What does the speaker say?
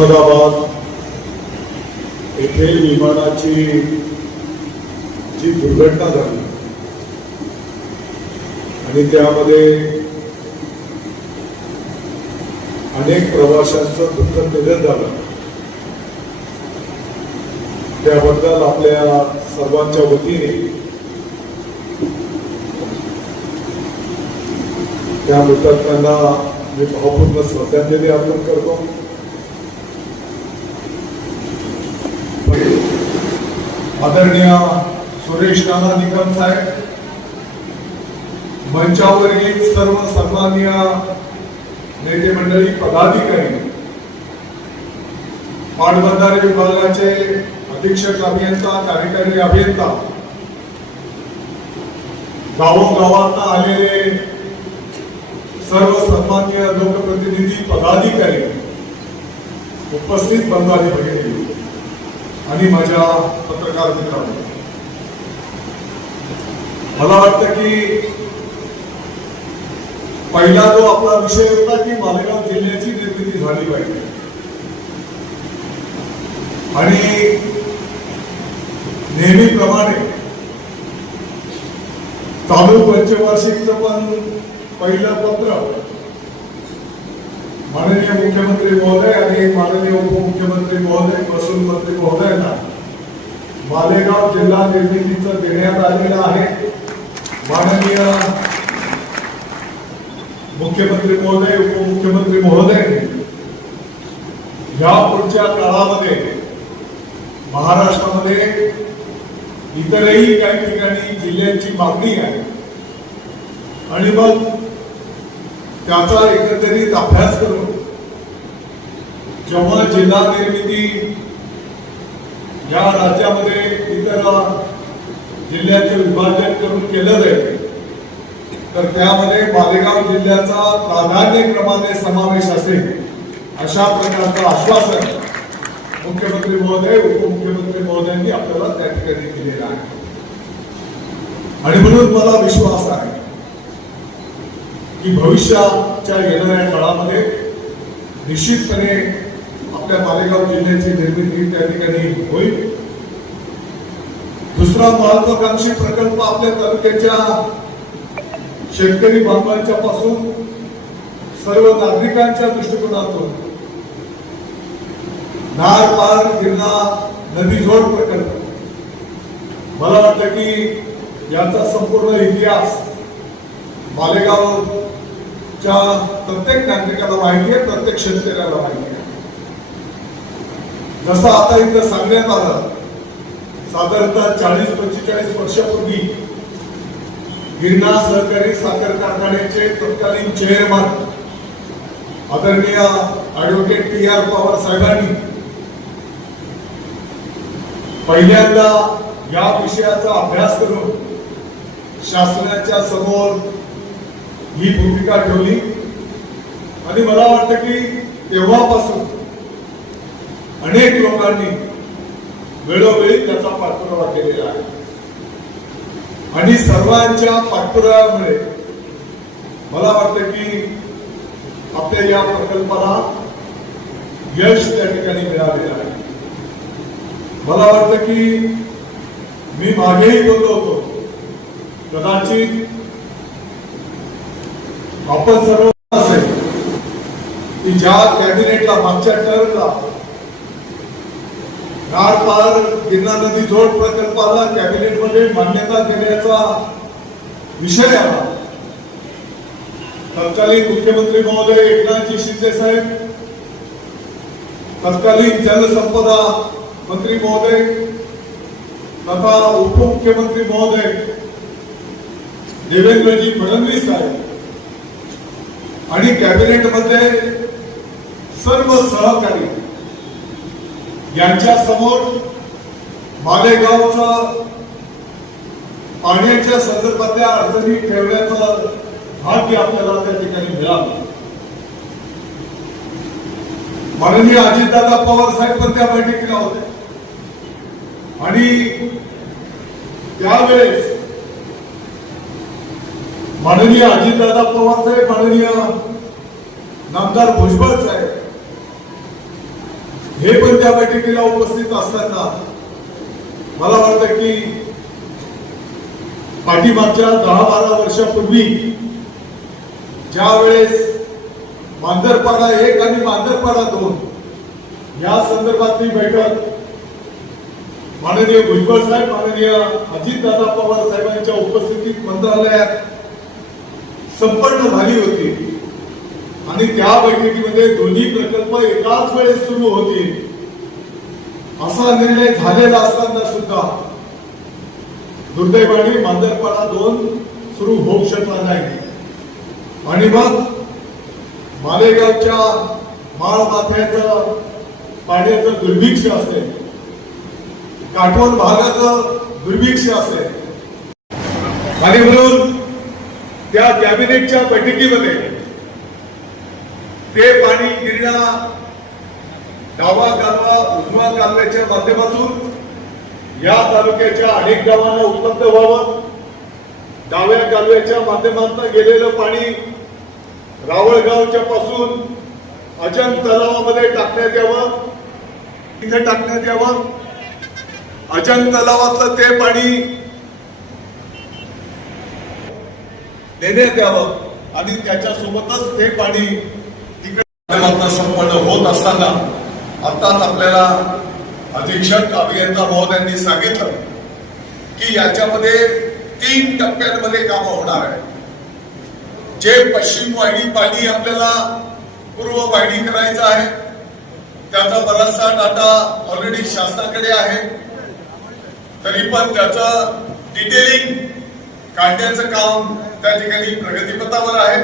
अहमदाबाद येथे विमानाची जी दुर्घटना झाली आणि त्यामध्ये अनेक प्रवाशांचं दुःख निधन झालं. त्याबद्दल आपल्या सर्वांच्या वतीने त्या मृतात्म्यांना मी भावपूर्ण श्रद्धांजली अर्पण करतो. आदरणीय सुरेश नाना निकम साहेब मंचावरील सर्व सन्माननीय नेते मंडळी पदाधिकारी पाटबंधारे विभागाचे अधीक्षक अभियंता कार्यकारी अभियंता गावोगावात आलेले सर्व सन्मान्य लोकप्रतिनिधी पदाधिकारी उपस्थित बंधारे आणि माझ्या पत्रकार मित्रांनो मला वाटतं की पहिला जो आपला विषय होता की मालेगाव जिल्ह्याची निर्मिती झाली पाहिजे. आणि नेहमीप्रमाणे चालू पंचवार्षिकचं पण पहिलं पत्र माननीय मुख्यमंत्री महोदय आणि माननीय उपमुख्यमंत्री महोदय महसूल मंत्री महोदयांना मालेगाव जिल्हा निर्मितीचं देण्यात आलेलं आहे. माननीय मुख्यमंत्री महोदय उपमुख्यमंत्री महोदय या पुढच्या काळामध्ये महाराष्ट्रामध्ये इतरही काही ठिकाणी जिल्ह्यांची मागणी आहे. आणि मग त्याचा एकंदरीत अभ्यास करून जेव्हा जिल्हा निर्मिती या राज्यामध्ये इतर जिल्ह्याचे विभाजन करून केलं जाईल तर त्यामध्ये मालेगाव जिल्ह्याचा प्राधान्यक्रमाने समावेश असेल अशा प्रकारचं आश्वासन मुख्यमंत्री महोदय उपमुख्यमंत्री महोदयांनी आपल्याला त्या ठिकाणी दिलेलं आहे. आणि म्हणून मला विश्वास आहे की भविष्याच्या येणाऱ्या काळामध्ये निश्चितपणे आपल्या मालेगाव जिल्ह्याची निर्मिती त्या ठिकाणी होईल. दुसरा महत्वाकांक्षी प्रकल्प आपल्या तालुक्याच्या शेतकरी बांधवांच्या पासून सर्व नागरिकांच्या दृष्टिकोनातून नार पार गिरणा नदी जोड प्रकल्प. मला वाटतं की याचा संपूर्ण इतिहास मालेगाव ज्या प्रत्येक नागरिकाला माहिती आहे प्रत्येक शेतकऱ्याला माहिती आहे. जसं आता इथं सांगण्यात आलं साधारणतः चाळीस पंचेचाळीस वर्षापूर्वी गिरणा सहकारी साखर कारखान्याचे तत्कालीन चेअरमन आदरणीय ऍडव्होकेट टी आर पवार साहेबांनी पहिल्यांदा या विषयाचा अभ्यास करून शासनाच्या समोर ही भूमिका ठेवली. आणि मला वाटतं की तेव्हापासून अनेक लोकांनी वेळोवेळी त्याचा पाठपुरावा केलेला आहे. आणि सर्वांच्या पाठपुराव्यामुळे मला वाटतं की आपल्या या प्रकल्पाला यश त्या ठिकाणी मिळालेलं आहे. मला वाटतं की मी मागेही बोललो होतो. कदाचित आपण सर्व असेल की ज्या कॅबिनेटला मागच्या टर्मला नार पार गिरणा नदी जोड प्रकल्पाला कॅबिनेटमध्ये मान्यता देण्याचा विषय आला. तत्कालीन मुख्यमंत्री महोदय एकनाथजी शिंदे साहेब तत्कालीन जलसंपदा मंत्री महोदय तथा उपमुख्यमंत्री महोदय देवेंद्रजी फडणवीस साहेब आणि कॅबिनेटमध्ये सर्व सहकारी यांच्या समोर मालेगावचा पाण्याच्या संदर्भातल्या अडचणी ठेवण्याचं भाग्य आपल्याला त्या ठिकाणी मिळालं. माननीय अजितदादा पवार साहेब पण त्या बैठकीला होते. आणि त्यावेळेस माननीय अजितदादा पवार साहेब माननीय नामदार भुजबळ साहेब हे पण त्या बैठकीला उपस्थित असताना मला वाटतं की पाठीमागच्या दहा बारा वर्षापूर्वी ज्या वेळेस मांजरपाडा एक आणि मांजरपाडा दोन या संदर्भातली बैठक माननीय भुजबळ साहेब माननीय अजितदादा पवार साहेबांच्या उपस्थितीत मंत्रालयात संपन्न झाली होती. आणि त्या बैठकीमध्ये दोन्ही प्रकल्प एकाच वेळेस सुरू होतील. असा निर्णय झालेला असताना सुद्धा दुर्दैवाने मांजरपाडा दोन सुरू होऊ शकला नाही. आणि मग मालेगावच्या माळमाथ्याचं पाण्याचं दुर्भिक्ष असेल. काठोर भागाचं दुर्भिक्ष असेल. आणि म्हणून त्या कॅबिनेटच्या बैठकीमध्ये ते पाणी गिरणा डावा कालवा उजवा कालव्याच्या माध्यमातून या तालुक्याच्या अनेक गावांना उपलब्ध व्हावं. डाव्या कालव्याच्या माध्यमातून गेलेलं पाणी रावळगावच्या पासून अजंत तलावामध्ये टाकण्यात यावं. तिथे टाकण्यात यावं. अजंत तलावातलं ते पाणी देण्यात यावं आणि त्याच्यासोबतच ते पाणी तिकडे संपन्न होत असताना आताच आपल्याला अधीक्षक अभियंता महोदयांनी सांगितलं की याच्यामध्ये तीन टप्प्यांमध्ये काम होणार आहे जे पश्चिम वाहिनी पाणी आपल्याला पूर्व वाहिनी करायचं आहे त्याचा बराचसा डाटा ऑलरेडी शासनाकडे आहे. तरी पण त्याचं डिटेलिंग काढण्याचं काम त्या ठिकाणी प्रगतीपथावर आहे.